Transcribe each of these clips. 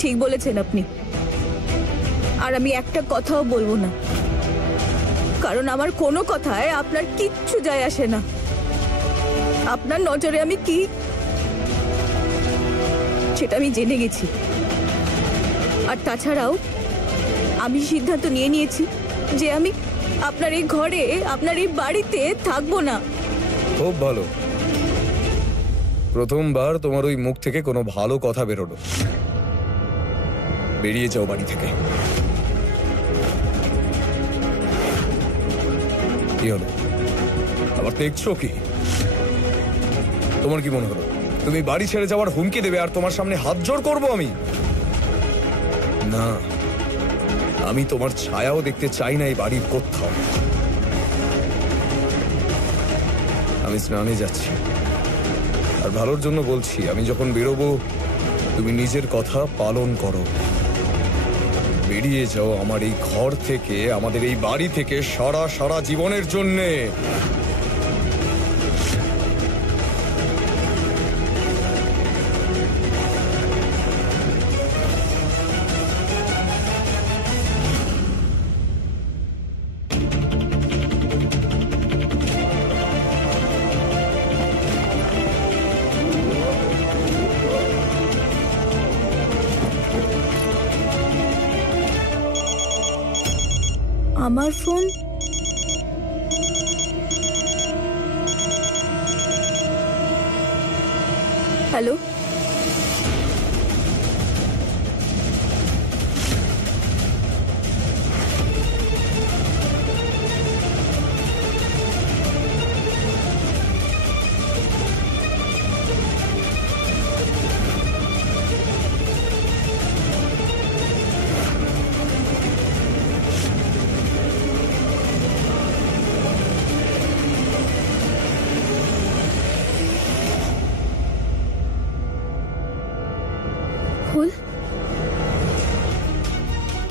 ঠিক বলেছেন আপনি। আর আমি একটা কথাও বলবো না, কারণ আমার কোনো কথায় আপনার কিচ্ছু যায় আসে না। আপনার নজরে আমি কি সেটা আমি জেনে গেছি। আর তাছাড়াও আমি সিদ্ধান্ত নিয়ে নিয়েছি যে আমি আপনার এই ঘরে, আপনার এই বাড়িতে থাকবো না। খুব ভালো, প্রথমবার তোমার ওই মুখ থেকে কোনো ভালো কথা বেরোলো। বেরিয়ে যাও বাড়ি থেকে। কি হলো, আবার দেখছো কি? তোমার কি মনে হলো তুমি বাড়ি ছেড়ে যাওয়ার হুমকি দেবে আর তোমার সামনে হাত জোড় করবো আমি? না, আমি তোমার ছায়াও দেখতে চাই না এই বাড়ির কোথাও। আমি স্নানে যাচ্ছি, আর ভালোর জন্য বলছি, আমি যখন বেরোবো তুমি নিজের কথা পালন করো। বেরিয়ে যাও আমার এই ঘর থেকে, আমাদের এই বাড়ি থেকে, সারা জীবনের জন্যে। আমার ফোন? হ্যালো,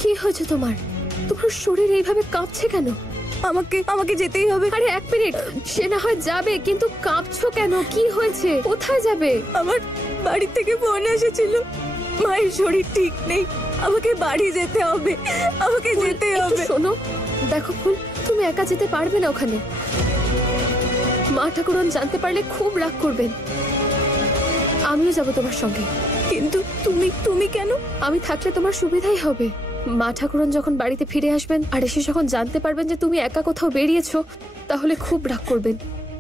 কি হয়েছে তোমার? তোমার শরীর এইভাবে কাঁপছে কেন? আমাকে যেতেই হবে। আরে এক মিনিট, সে না হয় যাবে, কিন্তু কাঁপছো কেন? কি হয়েছে? কোথায় যাবে? আমার বাড়ি থেকে ফোন এসেছিল, মায়ের শরীর ঠিক নেই, আমাকে বাড়ি যেতে হবে, আমাকে যেতে হবে। শোনো, দেখো ফুল, তুমি একা যেতে পারবে না ওখানে। মা ঠাকুরন জানতে পারলে খুব রাগ করবেন। আমিও যাব তোমার সঙ্গে। কিন্তু তুমি কেন? আমি থাকলে তোমার সুবিধাই হবে। মা ঠাকুরন যখন বাড়িতে ফিরে আসবেন আর এসে যখন জানতে পারবেন যে তুমি একা কোথাও বেরিয়েছো, তাহলে খুব রাগ করবেন।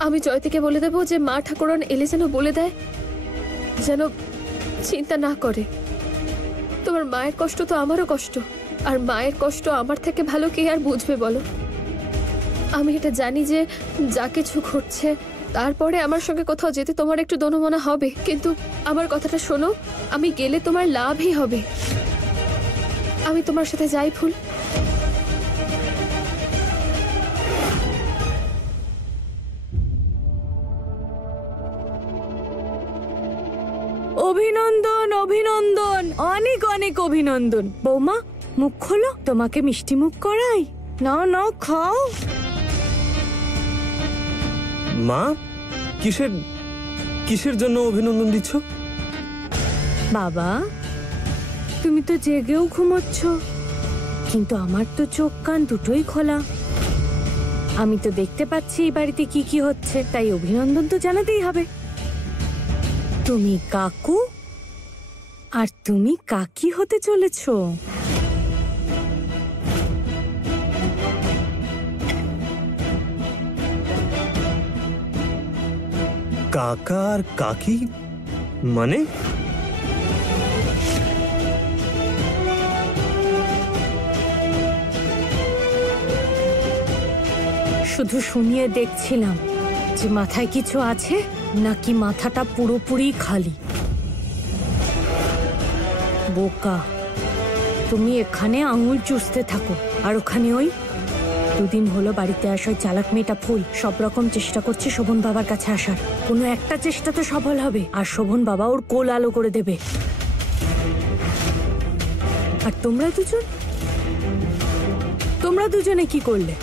আমি জয়তিকে বলে দেবো যে মা ঠাকুরন এলে যেন বলে দেয়, যেন চিন্তা না করে। তোমার মায়ের কষ্ট তো আমারও কষ্ট, আর মায়ের কষ্ট আমার থেকে ভালো কে আর বুঝবে বলো? আমি এটা জানি যে যা কিছু ঘটছে তারপরে আমার সঙ্গে কোথাও যেতে তোমার একটু দোনমনা হবে, কিন্তু আমার কথাটা শোনো, আমি গেলে তোমার লাভই হবে। আমি তোমার সাথে যাই ফুল। অভিনন্দন, অভিনন্দন, অনেক অনেক অভিনন্দন। বৌমা, মুখ খোলো, তোমাকে মিষ্টি মুখ করাই। নাও নাও, খাও। মা, কিসের জন্য অভিনন্দন দিচ্ছ? বাবা, তুমি তো জেগেও ঘুমোচ্ছ, কিন্তু আমার তো চোখ কান দুটোই খোলা। আমি তো দেখতে পাচ্ছি এই বাড়িতে কি কি হচ্ছে, তাই অভিনন্দন তো জানাতেই হবে। তুমি কাকু আর তুমি কাকি হতে চলেছো। কাকা আর কাকি মানে? শুধু শুনিয়ে দেখছিলাম যে মাথায় কিছু আছে নাকি মাথাটা পুরোপুরি খালি। বোকা, তুমি এখানে আঙুল চুষতে থাকো, আর ওখানে ওই দুদিন হলো বাড়িতে আসার চালাক মেয়েটা ফুল সব রকম চেষ্টা করছে শোভন বাবার কাছে আসার। কোনো একটা চেষ্টা তো সফল হবে, আর শোভন বাবা ওর কোল আলো করে দেবে। আর তোমরা দুজনে কি করলে?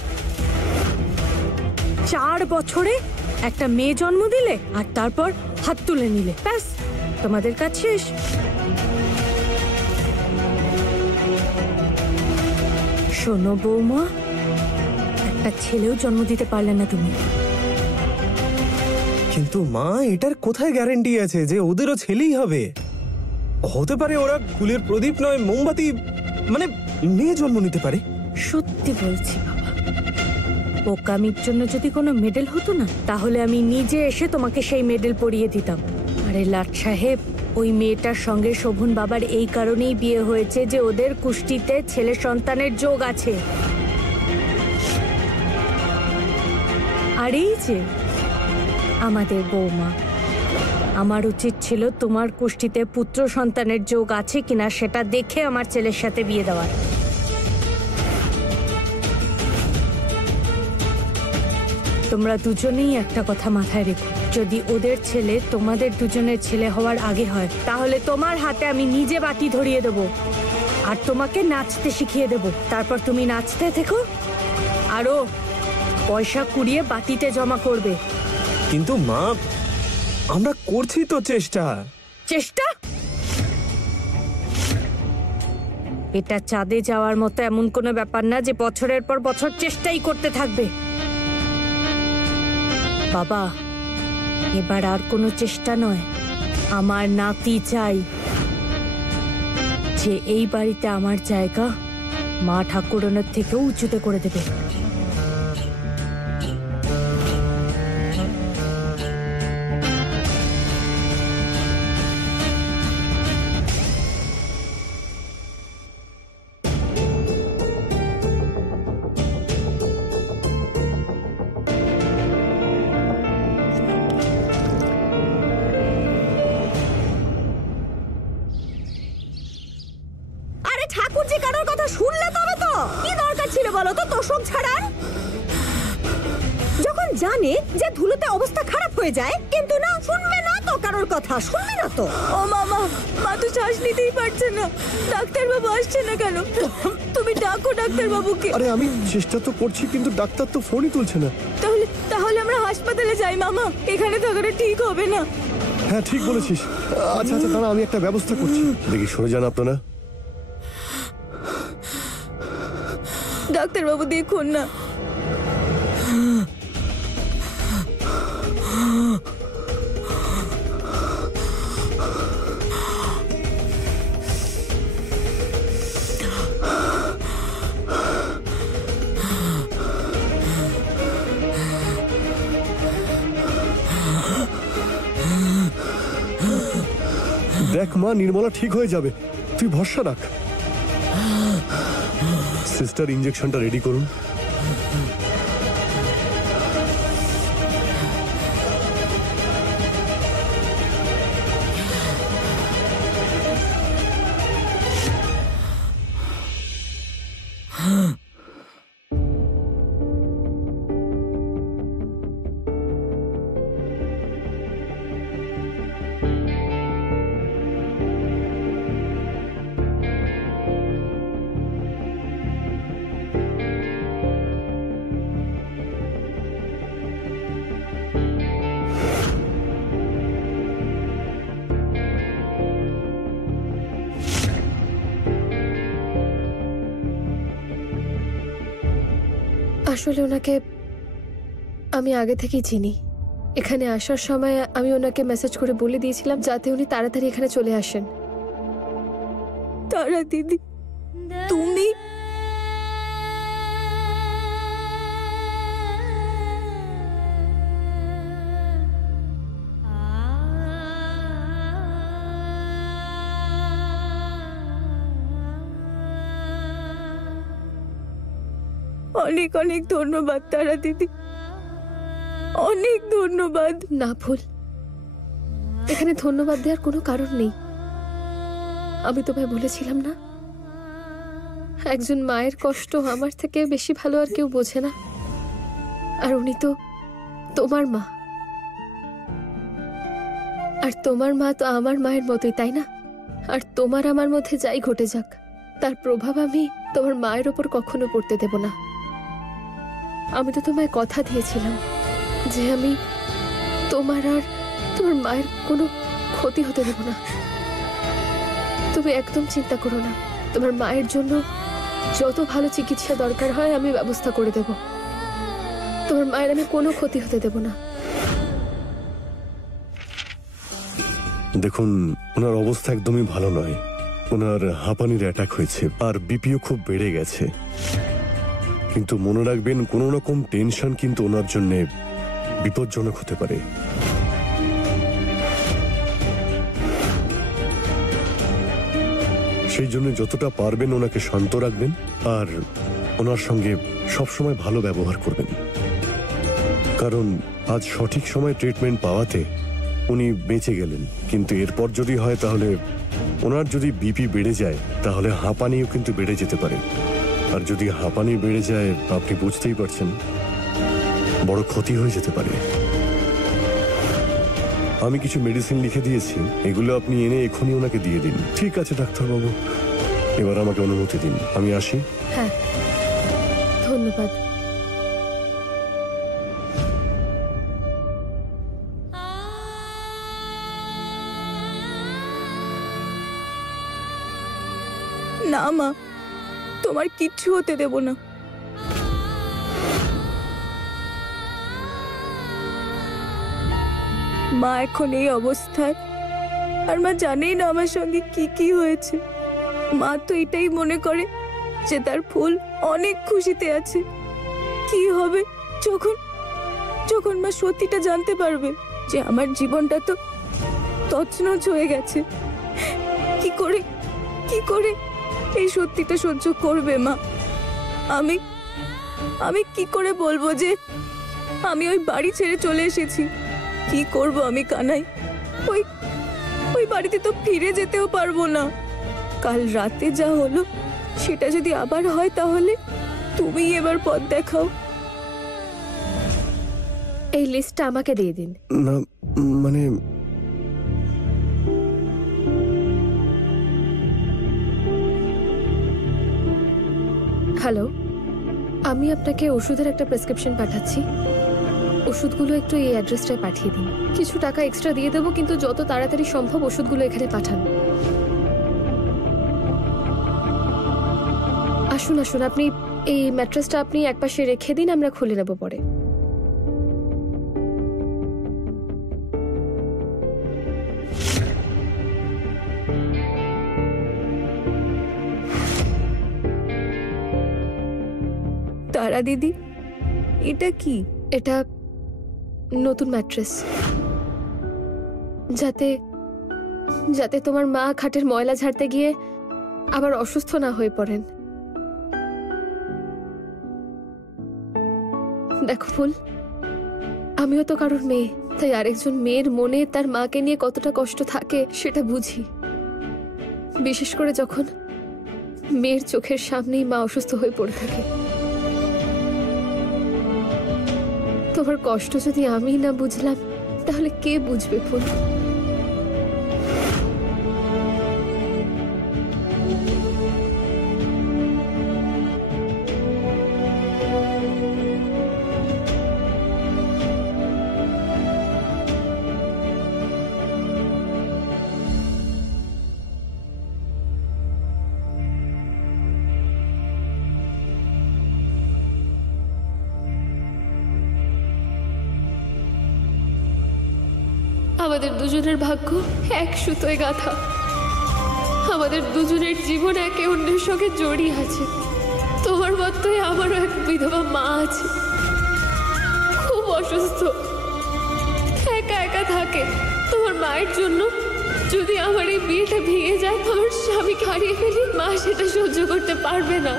4 বছরে একটা মেয়ে জন্ম দিলে আর তারপর হাত তুলে নিলে, ব্যাস তোমাদের কাজ শেষ। শোনো বৌমা, একটা ছেলেও জন্ম দিতে পারলে না তুমি। কিন্তু মা, এটার কোথায় গ্যারান্টি আছে যে ওদেরও ছেলেই হবে? হতে পারে ওরা ফুলের প্রদীপ নয়, মোমবাতি, মানে মেয়ে জন্ম নিতে পারে। সত্যি বলছি বাবা, বোকামির জন্য যদি কোনো মেডেল হতো না, তাহলে আমি নিজে এসে তোমাকে সেই মেডেল পরিয়ে দিতাম। আরে লাট সাহেব, ওই মেয়েটার সঙ্গে শোভন বাবার এই কারণেই বিয়ে হয়েছে যে ওদের কুষ্টিতে ছেলে সন্তানের যোগ আছে। আর এই যে আমাদের বৌমা, আমার উচিত ছিল তোমার কুষ্টিতে পুত্র সন্তানের যোগ আছে কিনা সেটা দেখে আমার ছেলের সাথে বিয়ে দেওয়ার। তোমরা দুজনেই একটা কথা মাথায় রেখো, যদি ওদের ছেলে তোমাদের দুজনের ছেলে হওয়ার আগে হয়, তাহলে তোমার হাতে আমি নিজে বাটি ধরিয়ে দেব আর তোমাকে নাচতে শিখিয়ে দেব। তারপর তুমি নাচতে থেকো, আরো পয়সা কুড়িয়ে বাটিতে জমা করবে। কিন্তু মা, আমরা করছি তো চেষ্টা। চেষ্টা? এটা চাঁদে যাওয়ার মতো এমন কোনো ব্যাপার না যে বছরের পর বছর চেষ্টাই করতে থাকবে। বাবা, এবার আর কোনো চেষ্টা নয়, আমার নাতি চাই যে এই বাড়িতে আমার জায়গা মা ঠাকুরনের থেকেও উঁচুতে করে দেবে। ঠাকুর যে কারোর কথা শুনলে তবে তো কি দরকার ছিল বলো তো তোষক ছাড়ার? যখন জানে যে ধুলোতে অবস্থা খারাপ হয়ে যায়, কিন্তু না, শুনবে না তো কারোর কথা, শুনবে না তো। ও মামা, মা তো শ্বাস নিতেই পারছে না। ডাক্তার বাবু আসছে না কেন? তুমি ডাকো ডাক্তার বাবুকে। আরে আমি চেষ্টা তো করছি, কিন্তু ডাক্তার তো ফোনই তুলছে না। তাহলে আমরা হাসপাতালে যাই মামা, এখানে থাকাটা ঠিক হবে না। হ্যাঁ ঠিক বলেছিস। আচ্ছা আচ্ছা, দাঁড়া, আমি একটা ব্যবস্থা করছি। দেখি সরে যান আপনারা। ডাক্তার বাবু দেখুন না। দেখ মা, নির্মলা ঠিক হয়ে যাবে, তুই ভরসা রাখ। সিস্টার, ইঞ্জেকশনটা রেডি করুন। আসলে ওনাকে আমি আগে থেকেই চিনি। এখানে আসার সময় আমি ওনাকে মেসেজ করে বলে দিয়েছিলাম যাতে উনি তাড়াতাড়ি এখানে চলে আসেন। তারা দিদি, তুমি অনেক অনেক ধন্যবাদ তারা দিদি, অনেক ধন্যবাদ। না ভুল, এখানে ধন্যবাদ দেওয়ার কোনো কারণ নেই। আমি তোমায় বলেছিলাম না, একজন মায়ের কষ্ট আমার থেকে বেশি ভালো আর কেউ বোঝে না। আর উনি তো তোমার মা, আর তোমার মা তো আমার মায়ের মতোই, তাই না? আর তোমার আমার মধ্যে যাই ঘটে যাক, তার প্রভাব আমি তোমার মায়ের ওপর কখনো পড়তে দেব না। আমি তো তোমায় কথা দিয়েছিলাম যে আমি তোমার আর তোমার মায়ের কোনো ক্ষতি হতে দেব না। তুমি একদম চিন্তা করো না, তোমার মায়ের জন্য যত ভালো চিকিৎসা দরকার হয় আমি ব্যবস্থা করে দেব। তোমার মায়ের আমি কোনো ক্ষতি হতে দেব না। দেখুন, ওনার অবস্থা একদমই ভালো নয়। ওনার হাঁপানির অ্যাটাক হয়েছে আর বিপিও খুব বেড়ে গেছে। কিন্তু মনে রাখবেন, কোনো রকম টেনশন কিন্তু ওনার জন্য বিপজ্জনক হতে পারে। সেই জন্য যতটা পারবেন ওনাকে শান্ত রাখবেন আর ওনার সঙ্গে সবসময় ভালো ব্যবহার করবেন। কারণ আজ সঠিক সময় ট্রিটমেন্ট পাওয়াতে উনি বেঁচে গেলেন, কিন্তু এরপর যদি হয় তাহলে ওনার যদি বিপি বেড়ে যায় তাহলে হাঁপানিও কিন্তু বেড়ে যেতে পারে। আর যদি হাঁপানি বেড়ে যায় আপনি বুঝতেই পারছেন, বড় ক্ষতি হয়ে যেতে পারে। আমি কিছু মেডিসিন লিখে দিয়েছি, এগুলো আপনি এনে এখনই ওনাকে দিয়ে দিন। ঠিক আছে ডাক্তারবাবু, এবার আমাকে অনুমতি দিন, আমি আসি। হ্যাঁ, ধন্যবাদ। না মা, তোমার কিচ্ছু হতে দেব না। মা এখন এই অবস্থায়, আর মা জানেই না আমার সঙ্গে কি কি হয়েছে। মা তো এটাই মনে করে যে তার ফুল অনেক খুশিতে আছে। কি হবে যখন যখন মা সত্যিটা জানতে পারবে যে আমার জীবনটা তো তছনছ হয়ে গেছে। কি করে এই সত্যিটা সহ্য করবে মা? আমি কি করে বলবো যে আমি ওই বাড়ি ছেড়ে চলে এসেছি? কি করব আমি কানাই? ওই বাড়িতে তো ফিরে যেতেও পারবো না। কাল রাতে যা হলো সেটা যদি আবার হয় তাহলে তুমি এবার পথ দেখাও। এই লিস্টটা আমাকে দিয়ে দিন। না মানে হ্যালো, আমি আপনাকে ওষুধের একটা প্রেসক্রিপশন পাঠাচ্ছি। ওষুধগুলো একটু এই অ্যাড্রেসটায় পাঠিয়ে দিন। কিছু টাকা এক্সট্রা দিয়ে দেবো, কিন্তু যত তাড়াতাড়ি সম্ভব ওষুধগুলো এখানে পাঠান। আসুন আসুন, আপনি এই ম্যাট্রেসটা আপনি একপাশে রেখে দিন, আমরা খুলে নেব পরে। তারা দিদি, এটা কি? এটা নতুন ম্যাট্রেস, যাতে তোমার মা খাটের ময়লা ঝাড়তে গিয়ে আবার অসুস্থ না হয়ে পড়েন। দেখো ফুল, আমিও তো কারোর মেয়ে, তাই আরেকজন মেয়ের মনে তার মাকে নিয়ে কতটা কষ্ট থাকে সেটা বুঝি। বিশেষ করে যখন মেয়ের চোখের সামনেই মা অসুস্থ হয়ে পড়ে থাকে। তোমার কষ্ট যদি আমি না বুঝলাম তাহলে কে বুঝবে ফুল? আমাদের দুজনের ভাগ্য এক সুতোয় গাঁথা। আমাদের দুজনের জীবন একে অন্যের সঙ্গে জড়িয়ে আছে। তোমার মতোই আমারও এক বিধবা মা আছে, খুব অসুস্থ, একা একা থাকে। তোমার মায়ের জন্য যদি আমার এই বিয়েটা ভেঙে যায়, আমার স্বামীকে হারিয়ে ফেলি, মা সেটা সহ্য করতে পারবে না।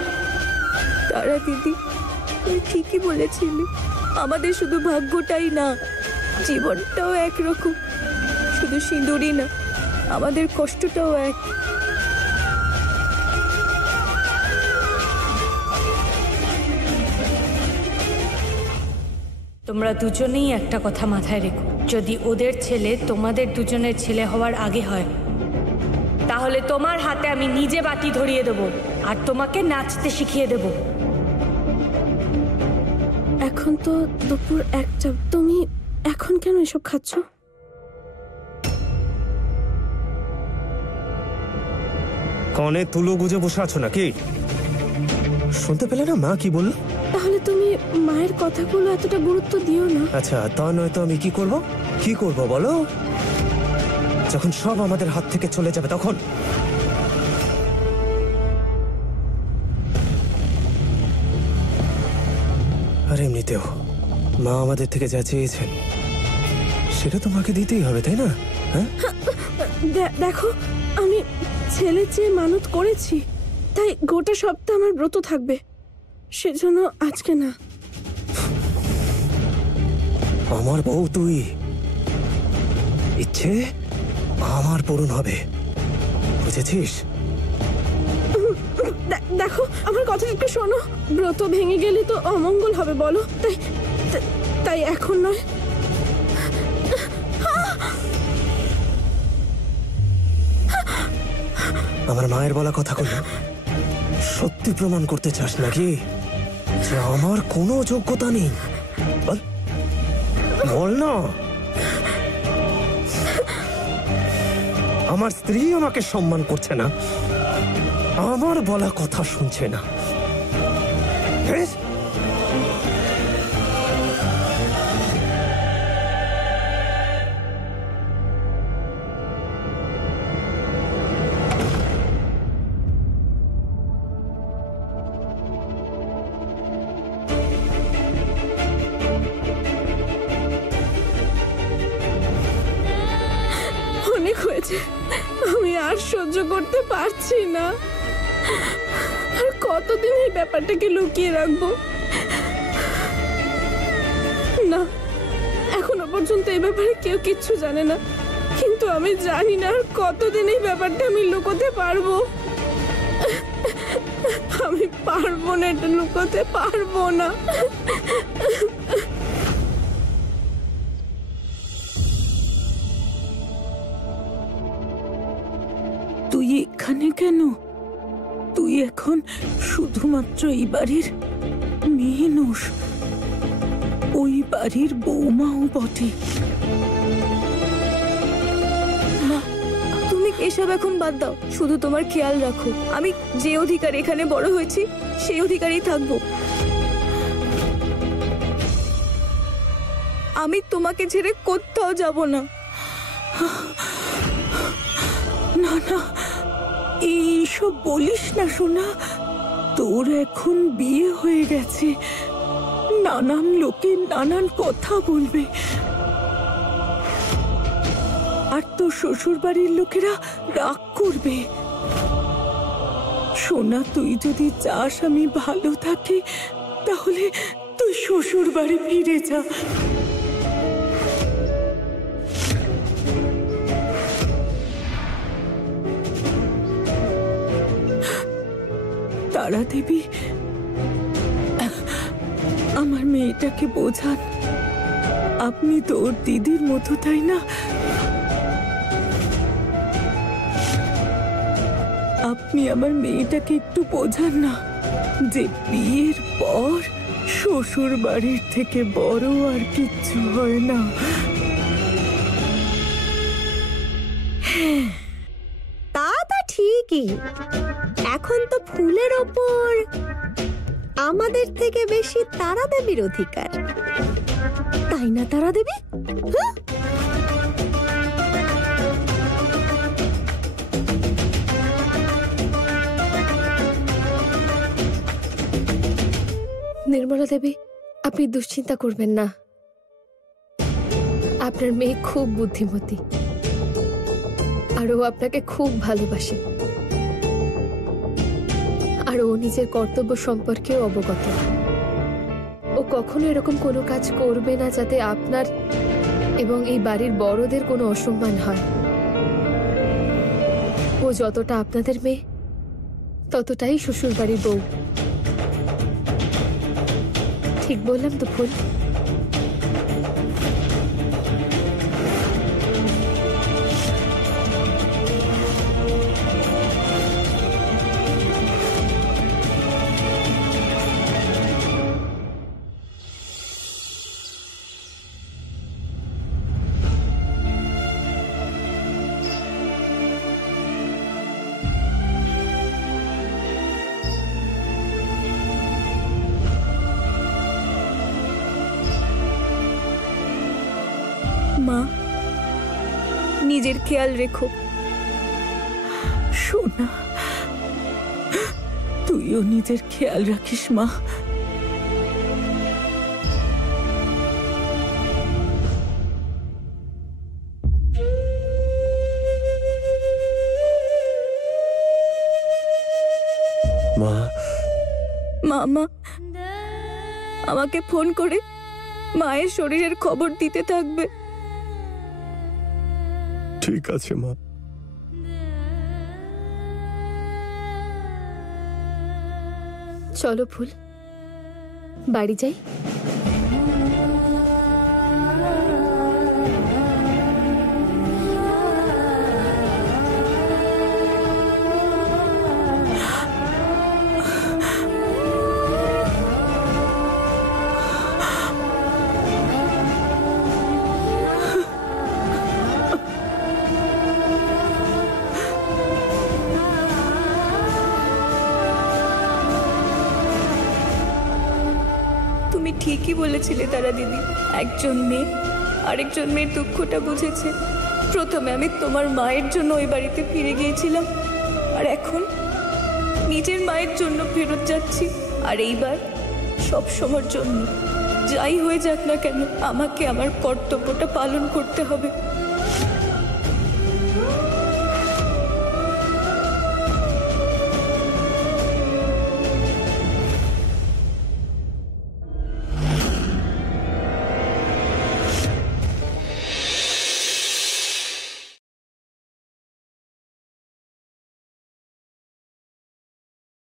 তারা দিদি, তুই ঠিকই বলেছিলি। আমাদের শুধু ভাগ্যটাই না, জীবনটাও একরকম। শুধু সিঁদুরই না, আমাদের কষ্টটাও এক। তোমরা দুজনেই একটা কথা মাথায় রেখো, যদি ওদের ছেলে তোমাদের দুজনের ছেলে হওয়ার আগে হয় তাহলে তোমার হাতে আমি নিজে বাটি ধরিয়ে দেব আর তোমাকে নাচতে শিখিয়ে দেব। এখন তো দুপুর 1টা, তুমি এখন কেন এসব খাচ্ছ? কনে তুলো গুজে বসে আছো নাকি? শুনতে পেলে না মা কি বললো? তাহলে তুমি মায়ের কথাগুলো এতটা গুরুত্ব দিও না। আচ্ছা তা নয় তো আমি কি করব? কি করব বলো? যখন সব আমাদের হাত থেকে চলে যাবে তখন? আর এমনিতেও মা আমাদের থেকে যা চেয়েছেন সেটা তোমাকে দিতেই হবে, তাই না? হ্যাঁ, দেখো, আমি ছেলে চেয়ে মানত করেছি, তাই গোটা সপ্তাহ আমার ব্রত থাকবে, সেজন্য আজকে না। আমার বউ তুই, ইচ্ছে আমার পূরণ হবে, বুঝেছিস? দেখো, আমার কথা একটু শোনো। ব্রত ভেঙে গেলে তো অমঙ্গল হবে বলো, তাই এখন নয়। আমার মায়ের বলা কথাগুলো সত্যি প্রমাণ করতে চাস নাকি যে আমার কোনো যোগ্যতা নেই? বল বল না। আমার স্ত্রী আমাকে সম্মান করছে না, আমার বলা কথা শুনছে না। বেশ, অনেক হয়েছে, আমি আর সহ্য করতে পারছি না। আর কতদিন এই ব্যাপারটাকে লুকিয়ে রাখবো? না, এখনো পর্যন্ত এই ব্যাপারে কেউ কিচ্ছু জানে না, কিন্তু আমি জানি না আর কতদিন এই ব্যাপারটা আমি লুকোতে পারবো। আমি পারবো না, এটা লুকোতে পারবো না। তুই এখানে কেন? তুই এখন শুধুমাত্র এই বাড়ির মেয়ে নোস, ওই বাড়ির বৌমাও বটে। তুমি এসব এখন বাদ দাও, শুধু তোমার খেয়াল রাখো আমি যে অধিকার এখানে বড় হয়েছি সেই অধিকারেই থাকবো। আমি তোমাকে ছেড়ে কোথাও যাব না। না না, এইসব বলিস না সোনা, তোর এখন বিয়ে হয়ে গেছে, নানান লোকে নানান কথা বলবে, আর তোর শ্বশুর বাড়ির লোকেরা রাগ করবে। সোনা, তুই যদি চাস আমি ভালো থাকি, তাহলে তুই শ্বশুর বাড়ি ফিরে যা। তারা দেবী, আমার মেয়েটাকে বোঝান, আপনি তো ওর দিদির মতো, তাই না? আপনি আমার মেয়েটাকে একটু বোঝান না যে বিয়ের পর শ্বশুর বাড়ির থেকে বড় আর কিচ্ছু হয় না। তা ঠিকই, এখন তো ফুলের ওপর আমাদের থেকে বেশি তারা দেবীর অধিকার, তাই না তারা দেবী? নির্মলা দেবী, আপনি দুশ্চিন্তা করবেন না, আপনার মেয়ে খুব বুদ্ধিমতী, আর ও আপনাকে খুব ভালোবাসে, আর ও নিজের কর্তব্য সম্পর্কেও অবগত। ও কখনো এরকম কোনো কাজ করবে না যাতে আপনার এবং এই বাড়ির বড়দের কোনো অসম্মান হয়। ও যতটা আপনাদের মেয়ে, ততটাই শ্বশুর বাড়ির বউ। ঠিক বললাম তো ফুল? নিজের খেয়াল রেখো। সোনা, তুইও নিজের খেয়াল রাখিস মা। মা, মামা আমাকে ফোন করে মায়ের শরীরের খবর দিতে থাকবে। ঠিক আছে মা। চলো ফুল, বাড়ি যাই। তুমি ঠিকই বলেছিলে তারা দিদি, একজন মেয়ে আরেকজন মেয়ের দুঃখটা বুঝেছে। প্রথমে আমি তোমার মায়ের জন্য ওই বাড়িতে ফিরে গিয়েছিলাম, আর এখন নিজের মায়ের জন্য ফেরত যাচ্ছি। আর এইবার সব সময়ের জন্য যাই হয়ে যাক না কেন, আমাকে আমার কর্তব্যটা পালন করতে হবে।